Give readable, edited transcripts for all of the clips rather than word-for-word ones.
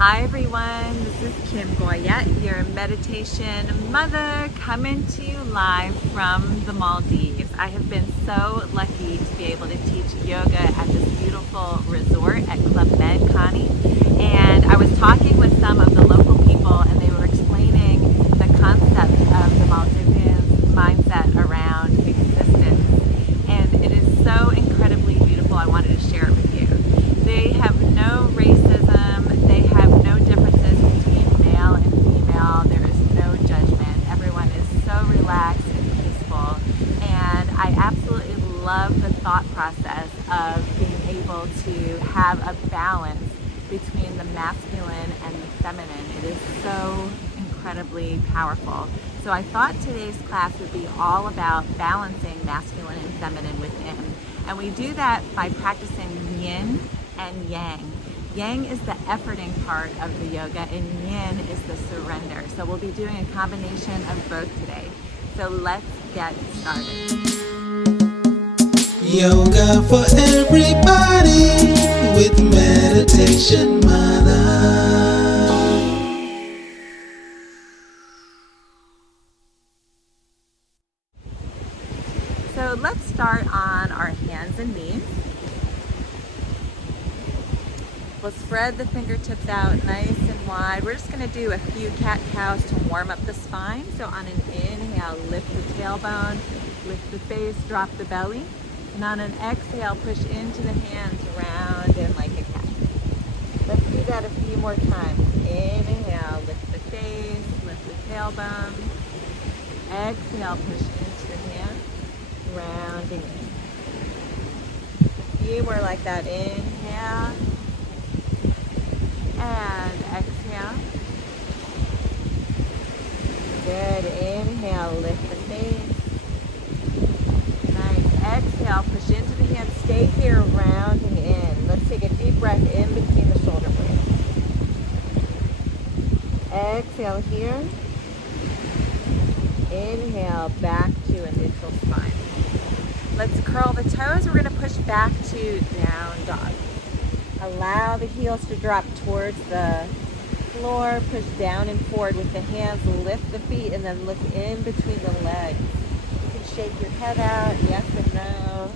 Hi everyone, this is Kim Goyette, your Meditation Mother, coming to you live from the Maldives. I have been so lucky to be able to teach yoga at this beautiful resort at Club Med Connie. And I was talking with some of the local people and they were explaining the concept of the Maldivian mindset around existence. And it is so incredibly beautiful. I wanted to share it with you. They have no racism, they have no differences between male and female, there is no judgment, everyone is so relaxed and peaceful, and I absolutely love the thought process of being able to have a balance between the masculine and the feminine. It is so incredibly powerful. So I thought today's class would be all about balancing masculine and feminine within, and we do that by practicing yin and yang. Yang is the efforting part of the yoga and yin is the surrender. So we'll be doing a combination of both today. So let's get started. Yoga for everybody with Meditation Mutha. So let's start on our hands and knees. We'll spread the fingertips out nice and wide. We're just going to do a few cat-cows to warm up the spine. So on an inhale, lift the tailbone, lift the face, drop the belly. And on an exhale, push into the hands, round and like a cat. Let's do that a few more times. Inhale, lift the face, lift the tailbone. Exhale, push into the hands, rounding in. A few more like that. Inhale. And exhale. Good. Inhale, lift the face. Nice. Exhale, push into the hands. Stay here, rounding in. Let's take a deep breath in between the shoulder blades. Exhale here. Inhale, back to a neutral spine. Let's curl the toes. We're going to push back to down dog. Allow the heels to drop towards the floor. Push down and forward with the hands. Lift the feet and then look in between the legs. You can shake your head out, yes and no.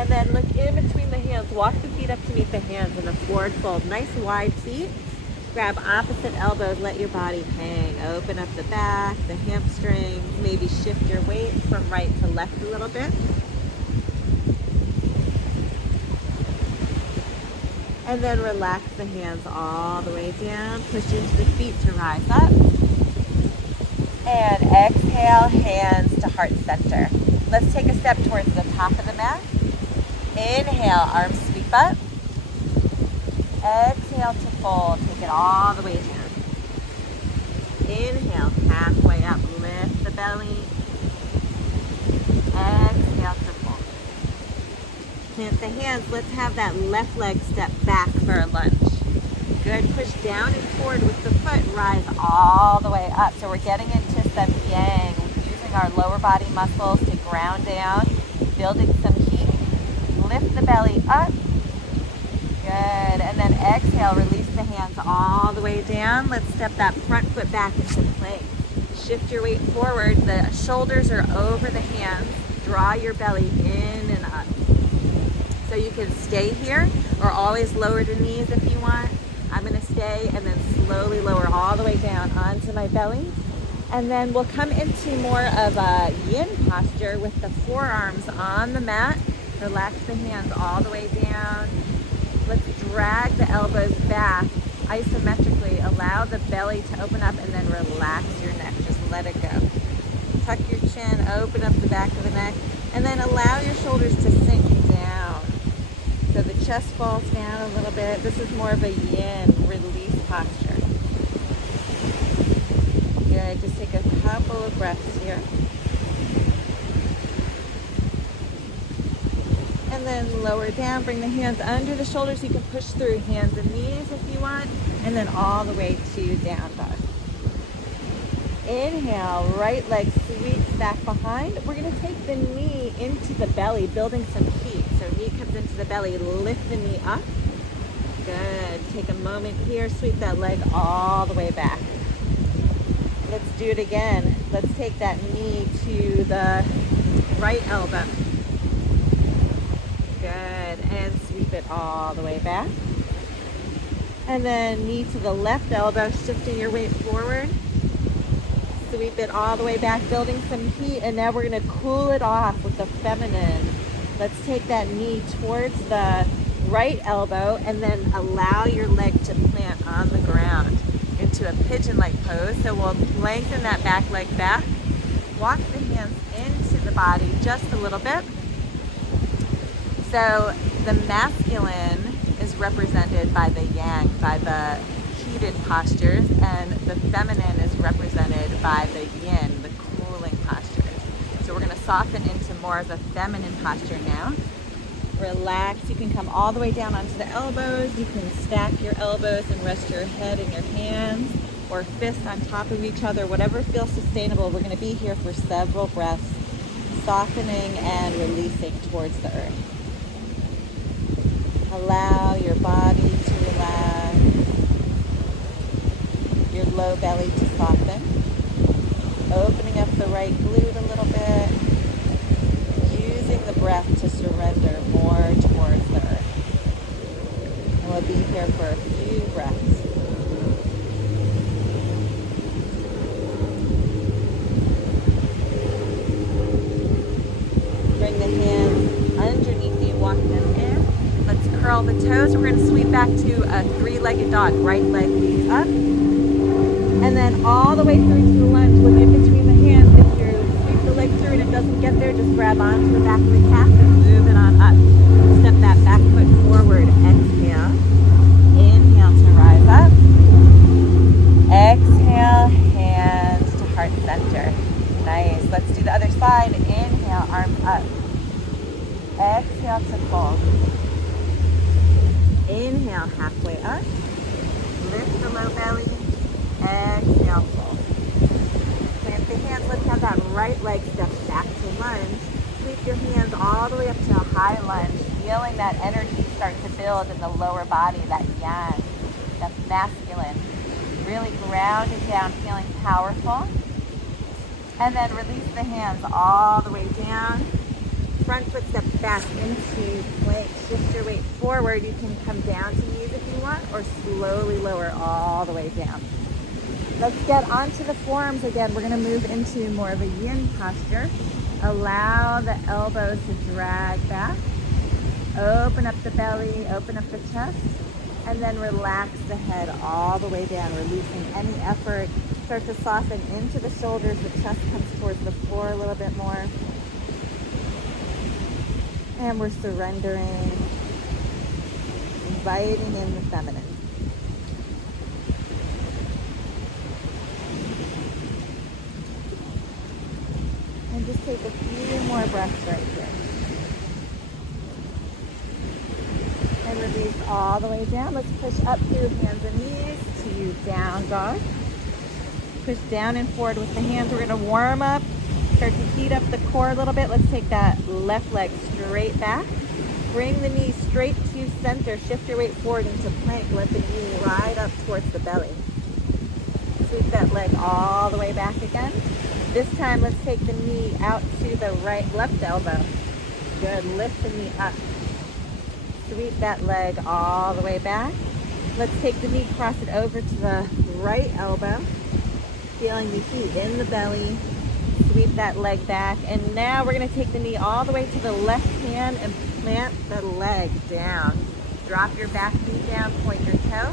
And then look in between the hands. Walk the feet up to meet the hands in a forward fold. Nice wide feet. Grab opposite elbows. Let your body hang. Open up the back, the hamstrings. Maybe shift your weight from right to left a little bit. And then relax the hands all the way down. Push into the feet to rise up. And exhale, hands to heart center. Let's take a step towards the top of the mat. Inhale, arms sweep up. Exhale to fold. Take it all the way down. Inhale, halfway up. Lift the belly. Exhale to fold. Plant the hands. Let's have that left leg step back for a lunge. Good. Push down and forward with the foot. Rise all the way up. So we're getting into some yang, using our lower body muscles to ground down, building some heat. Lift the belly up. Good. And then exhale. Release the hands all the way down. Let's step that front foot back into plank. Shift your weight forward. The shoulders are over the hands. Draw your belly in and up. So you can stay here or always lower the knees if you want. I'm going to stay and then slowly lower all the way down onto my belly. And then we'll come into more of a yin posture with the forearms on the mat. Relax the hands all the way down. Let's drag the elbows back isometrically. Allow the belly to open up and then relax your neck. Just let it go. Tuck your chin, open up the back of the neck, and then allow your shoulders to sink down. So the chest falls down a little bit. This is more of a yin release posture. Good. Just take a couple of breaths here. And then lower down. Bring the hands under the shoulders. You can push through hands and knees if you want. And then all the way to down dog. Inhale, right leg sweeps back behind. We're going to take the knee into the belly, building some heat. So knee comes into the belly, lift the knee up. Good. Take a moment here, sweep that leg all the way back. Let's do it again. Let's take that knee to the right elbow. Good. And sweep it all the way back. And then knee to the left elbow, shifting your weight forward. Sweep it all the way back, building some heat. And now we're going to cool it off with the feminine. Let's take that knee towards the right elbow and then allow your leg to plant on the ground into a pigeon-like pose. So we'll lengthen that back leg back. Walk the hands into the body just a little bit. So the masculine is represented by the yang, by the heated postures, and the feminine is represented by the yin, the cooling postures. So we're going to soften into more of a feminine posture now. Relax. You can come all the way down onto the elbows. You can stack your elbows and rest your head in your hands or fists on top of each other, whatever feels sustainable. We're going to be here for several breaths, softening and releasing towards the earth. Allow your body to relax, your low belly to soften, opening up the right glute a little bit, using the breath to surrender more towards the earth. And we'll be here for a few breaths. Bring the hands underneath you, walk them in. Let's curl the toes. We're going to sweep back to a three-legged dog. Right leg leads up. And then all the way through to the lunge, look in between the hands. If you sweep the leg through and it doesn't get there, just grab onto the back of the calf and move it on up. Step that back foot forward. Exhale. Inhale to rise up. Exhale, hands to heart center. Nice. Let's do the other side. Inhale, arms up. Exhale to fold. Inhale, halfway up. Lift the low belly. Exhale, fold. Plant the hands. Let's have that right leg step back to lunge. Sweep your hands all the way up to a high lunge, feeling that energy start to build in the lower body, that yang, that masculine. Really grounded down, feeling powerful. And then release the hands all the way down. Front foot step back into plank. Shift your weight forward. You can come down to knees if you want, or slowly lower all the way down. Let's get onto the forearms again. We're going to move into more of a yin posture. Allow the elbows to drag back. Open up the belly, open up the chest, and then relax the head all the way down, releasing any effort. Start to soften into the shoulders. The chest comes towards the floor a little bit more. And we're surrendering, inviting in the feminine. And just take a few more breaths right here. And release all the way down. Let's push up through hands and knees to down dog. Push down and forward with the hands. We're going to warm up. Start to heat up the core a little bit. Let's take that left leg straight back. Bring the knee straight to center. Shift your weight forward into plank. Let the knee ride up towards the belly. Sweep that leg all the way back again. This time, let's take the knee out to the left elbow. Good. Lift the knee up. Sweep that leg all the way back. Let's take the knee, cross it over to the right elbow. Feeling the heat in the belly. Sweep that leg back. And now we're going to take the knee all the way to the left hand and plant the leg down. Drop your back knee down, point your toe,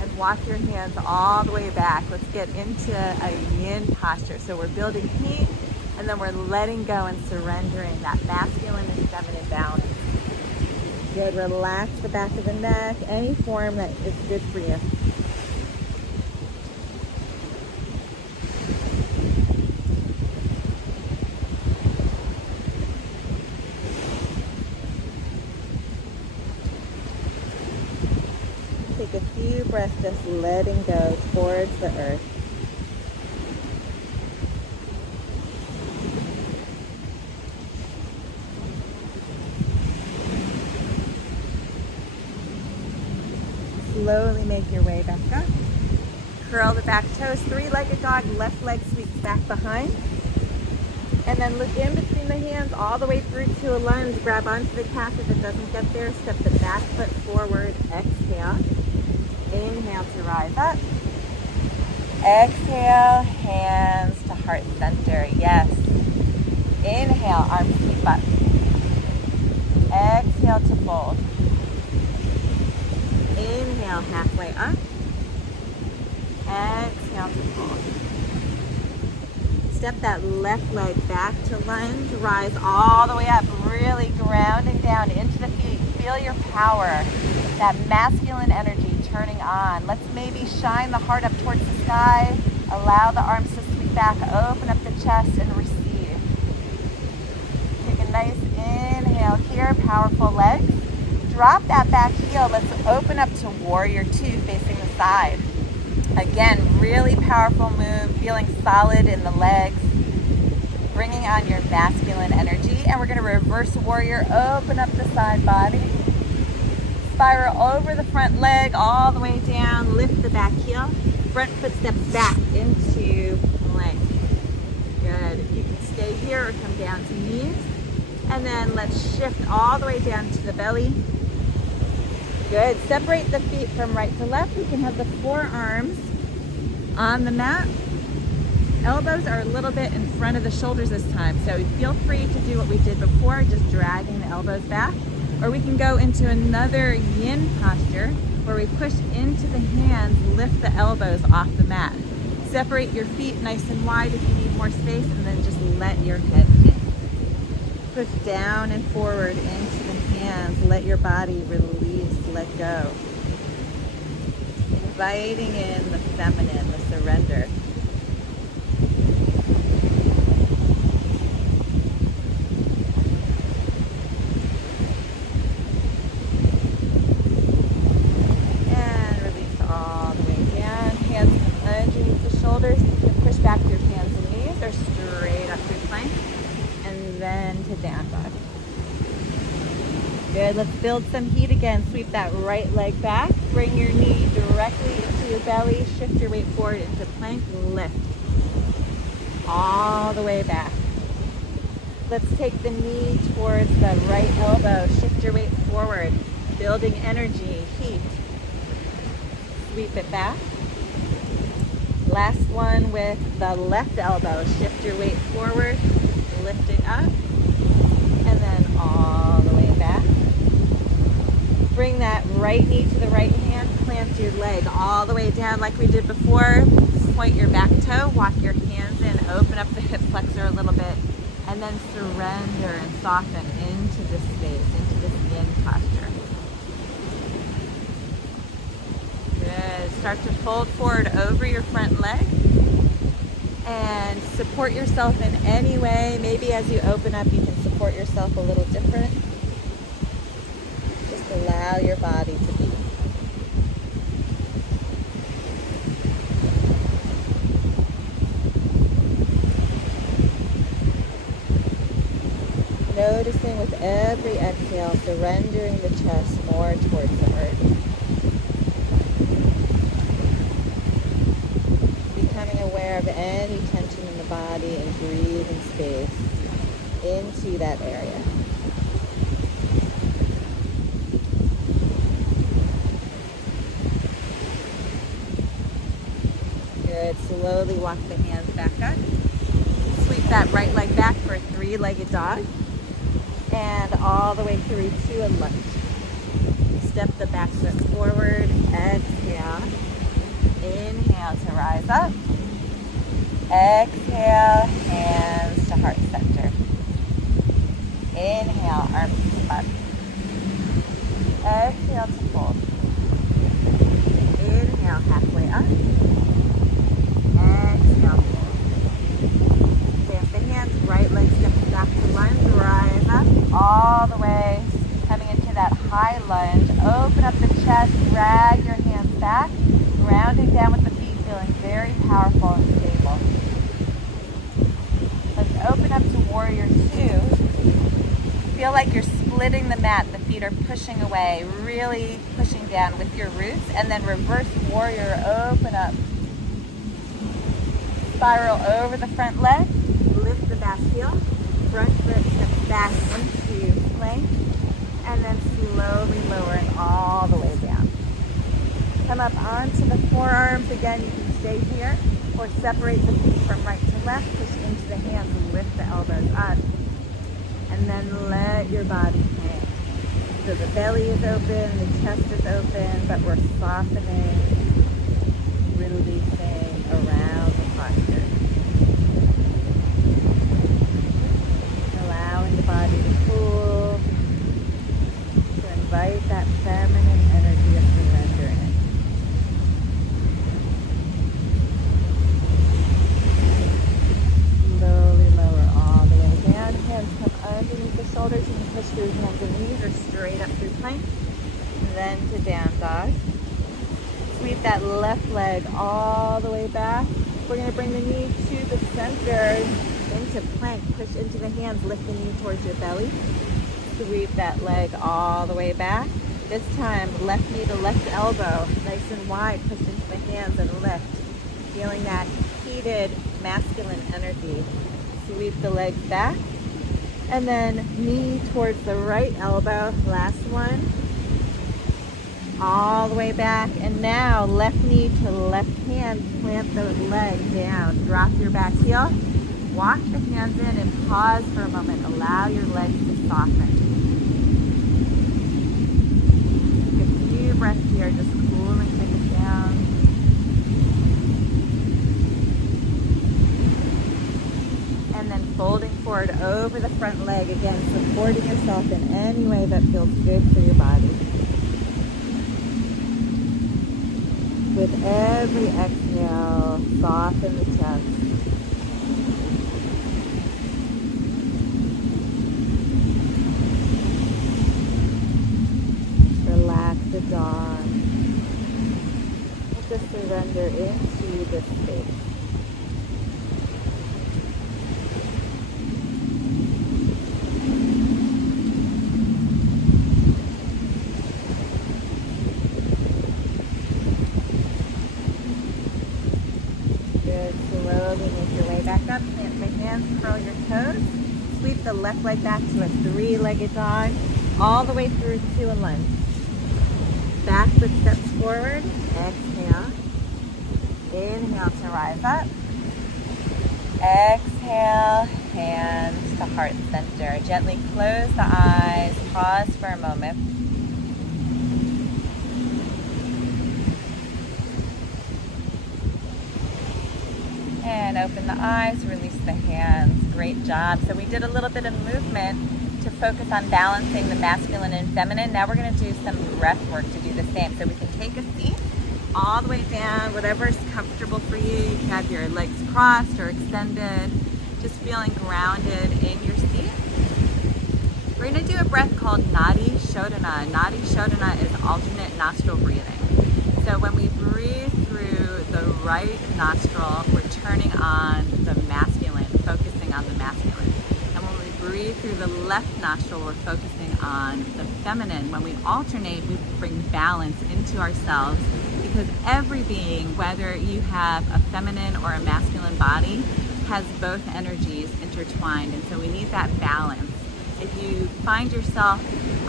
and walk your hands all the way back. Let's get into a yin posture. So we're building heat, and then we're letting go and surrendering that masculine and feminine balance. Good. Relax the back of the neck, any form that is good for you. Take a few breaths, just letting go towards the earth. Slowly make your way back up. Curl the back toes, three-legged dog, left leg sweeps back behind. And then look in between the hands all the way through to a lunge. Grab onto the calf if it doesn't get there. Step the back foot forward. Exhale. Inhale to rise up. Exhale, hands to heart center. Yes. Inhale, arms sweep up. Exhale to fold. Inhale, halfway up. Exhale to fold. Step that left leg back to lunge. Rise all the way up, really grounding down into the feet. Feel your power, that masculine energy turning on. Let's maybe shine the heart up towards the sky. Allow the arms to sweep back. Open up the chest and receive. Take a nice inhale here, powerful legs. Drop that back heel. Let's open up to warrior two, facing the side. Again, really powerful move, feeling solid in the legs, bringing on your masculine energy. And we're going to reverse warrior, open up the side body, spiral over the front leg all the way down, lift the back heel, front foot steps back into plank. Good. You can stay here or come down to knees. And then let's shift all the way down to the belly. Good. Separate the feet from right to left. We can have the forearms on the mat. Elbows are a little bit in front of the shoulders this time. So feel free to do what we did before, just dragging the elbows back. Or we can go into another yin posture where we push into the hands, lift the elbows off the mat. Separate your feet nice and wide if you need more space, and then just let your head hit. Push down and forward into the hands. Let your body release, let go. Inviting in the feminine, the surrender. And release all the way down. Hands come underneath the shoulders. You can push back your hands and knees or straight up through plank. And then to down dog. Good, let's build some heat again. Sweep that right leg back. Bring your knee directly into your belly. Shift your weight forward into plank. Lift. All the way back. Let's take the knee towards the right elbow. Shift your weight forward. Building energy, heat. Sweep it back. Last one with the left elbow. Shift your weight forward. Lift it up. And then all the way back. Bring that right knee to the right hand, plant your leg all the way down like we did before. Point your back toe, walk your hands in, open up the hip flexor a little bit, and then surrender and soften into this space, into this yin posture. Good. Start to fold forward over your front leg and support yourself in any way. Maybe as you open up, you can support yourself a little different. Allow your body to be. Noticing with every exhale, surrendering the chest more towards the earth. Becoming aware of any tension in the body and breathing space into that area. Good. Slowly walk the hands back up. Sweep that right leg back for a three-legged dog. And all the way through to a lunge. Step the back foot forward. Exhale. Inhale to rise up. Exhale, hands to heart center. Inhale, arms up. Exhale to fold. Inhale, halfway up. Exhale, fold. Plant the hands, right leg steps back to lunge, rise up, all the way, coming into that high lunge. Open up the chest, drag your hands back, grounding down with the feet, feeling very powerful and stable. Let's open up to warrior two. Feel like you're splitting the mat. The feet are pushing away, really pushing down with your roots. And then reverse warrior, open up. Spiral over the front leg, lift the back heel, front foot steps back into plank, and then slowly lowering all the way down. Come up onto the forearms. Again, you can stay here or separate the feet from right to left, push into the hands, lift the elbows up, and then let your body hang. So the belly is open, the chest is open, but we're softening, releasing around the posture. Allowing the body to cool, to invite that feminine energy of surrender in. Slowly lower all the way down. Hands come underneath the shoulders. You can push through hands and knees or straight up through plank. And then to down dog. Sweep that left leg all the way back. We're going to bring the knee to the center, into plank. Push into the hands, lift the knee towards your belly. Sweep that leg all the way back. This time, left knee to left elbow, nice and wide. Push into the hands and lift. Feeling that heated masculine energy. Sweep the legs back. And then knee towards the right elbow. Last one. All the way back. And now left knee to left hand. Plant the leg down. Drop your back heel. Walk the hands in and pause for a moment. Allow your legs to soften. Take a few breaths here, just cooling things down. And then folding forward over the front leg. Again, supporting yourself in any way that feels good for your body. With every exhale, soften the chest. Relax the jaw. Just surrender into the space. Good. Slowly make your way back up. Plant the hands, curl your toes. Sweep the left leg back to a three-legged dog. All the way through to a lunge. Back foot steps forward. Exhale. Inhale to rise up. Exhale, hands to heart center. Gently close the eyes. Pause for a moment. And open the eyes, release the hands. Great job. So we did a little bit of movement to focus on balancing the masculine and feminine. Now we're going to do some breath work to do the same. So we can take a seat all the way down, whatever is comfortable for you. You can have your legs crossed or extended, just feeling grounded in your seat. We're going to do a breath called Nadi Shodhana. Nadi Shodhana is alternate nostril breathing. So when we breathe through the right nostril, we're turning on the masculine, focusing on the masculine. And when we breathe through the left nostril, we're focusing on the feminine. When we alternate, we bring balance into ourselves, because every being, whether you have a feminine or a masculine body, has both energies intertwined. And so we need that balance. If you find yourself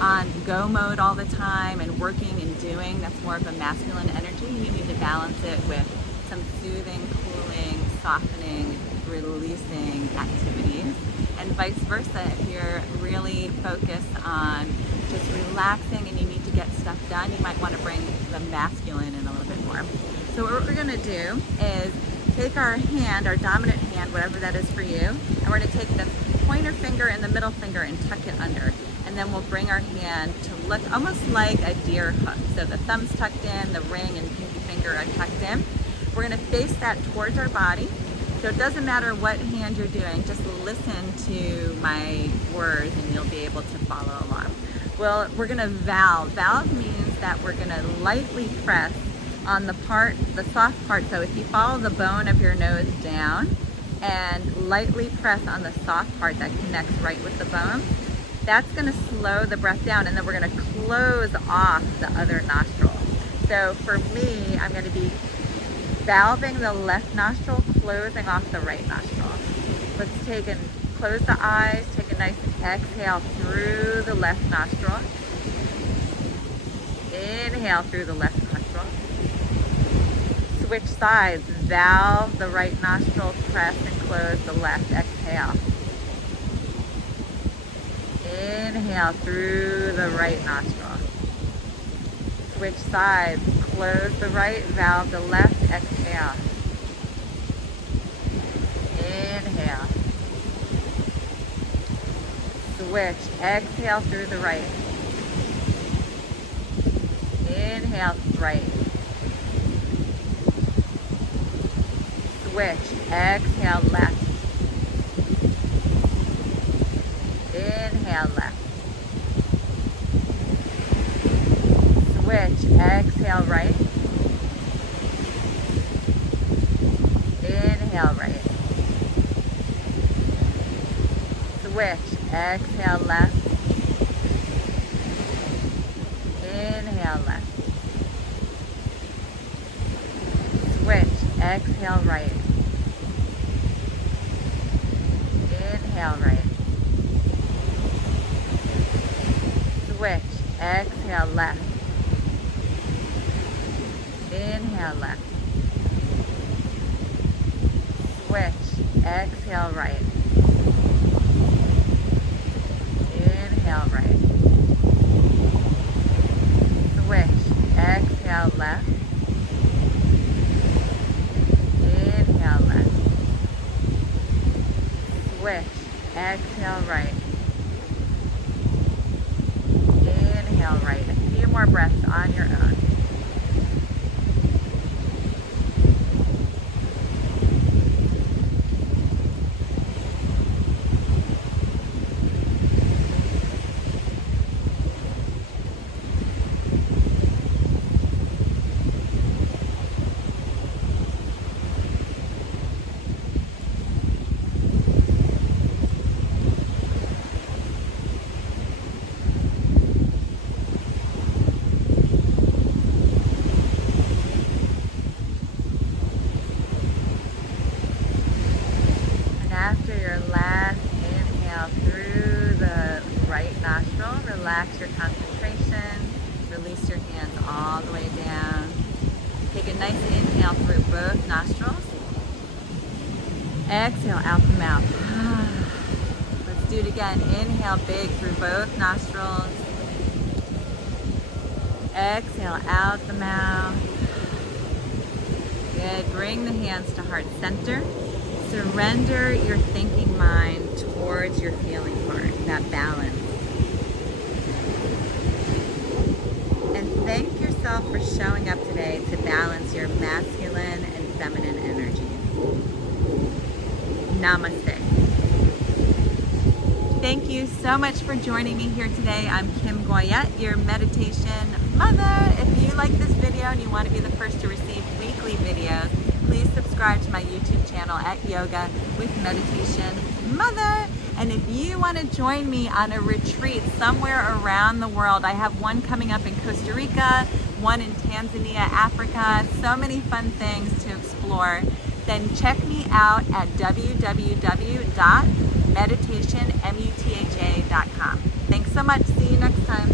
on go mode all the time and working and doing, that's more of a masculine energy. You need to balance it with some soothing, cooling, softening, releasing activities. And vice versa, if you're really focused on just relaxing and you need to get stuff done, you might want to bring the masculine in a little bit more. So what we're going to do is take our hand, our dominant hand, whatever that is for you, and we're going to take the pointer finger and the middle finger and tuck it under. And then we'll bring our hand to look almost like a deer hook. So the thumb's tucked in, the ring and pinky finger are tucked in. We're going to face that towards our body. So it doesn't matter what hand you're doing, just listen to my words and you'll be able to follow along. Well, we're going to valve. Valve means that we're going to lightly press on the soft part. So if you follow the bone of your nose down and lightly press on the soft part that connects right with the bone, That's going to slow the breath down, and then we're going to close off the other nostril. So for me, I'm going to be valving the left nostril, closing off the right nostril. Let's take and close the eyes, take a nice exhale through the left nostril. Inhale through the left nostril. Switch sides, valve the right nostril, press and close the left, exhale. Inhale through the right nostril. Switch sides, close the right, valve the left, exhale. Inhale. Switch, exhale through the right. Inhale, right. Switch, exhale, left. Inhale, left. Switch, exhale, right. Inhale, right. Switch, exhale, left. Inhale, left. Switch, exhale, right. Inhale, right. Switch, exhale, left. Inhale, left. Switch, exhale, right. Inhale, right. Switch, exhale, left. Inhale, left. Switch, exhale, right. Inhale, right. A few more breaths on your own. After your last inhale through the right nostril, relax your concentration, release your hands all the way down. Take a nice inhale through both nostrils. Exhale out the mouth. Let's do it again. Inhale big through both nostrils. Exhale out the mouth. Good. Bring the hands to heart center. Surrender your thinking mind towards your feeling heart, that balance. And thank yourself for showing up today to balance your masculine and feminine energies. Namaste. Thank you so much for joining me here today. I'm Kim Goyette, your meditation mother. If you like this video and you want to be the first to receive weekly videos, please subscribe to my YouTube channel at Yoga with Meditation Mutha. And if you want to join me on a retreat somewhere around the world, I have one coming up in Costa Rica, one in Tanzania, Africa, so many fun things to explore, then check me out at www.meditationmutha.com. Thanks so much. See you next time.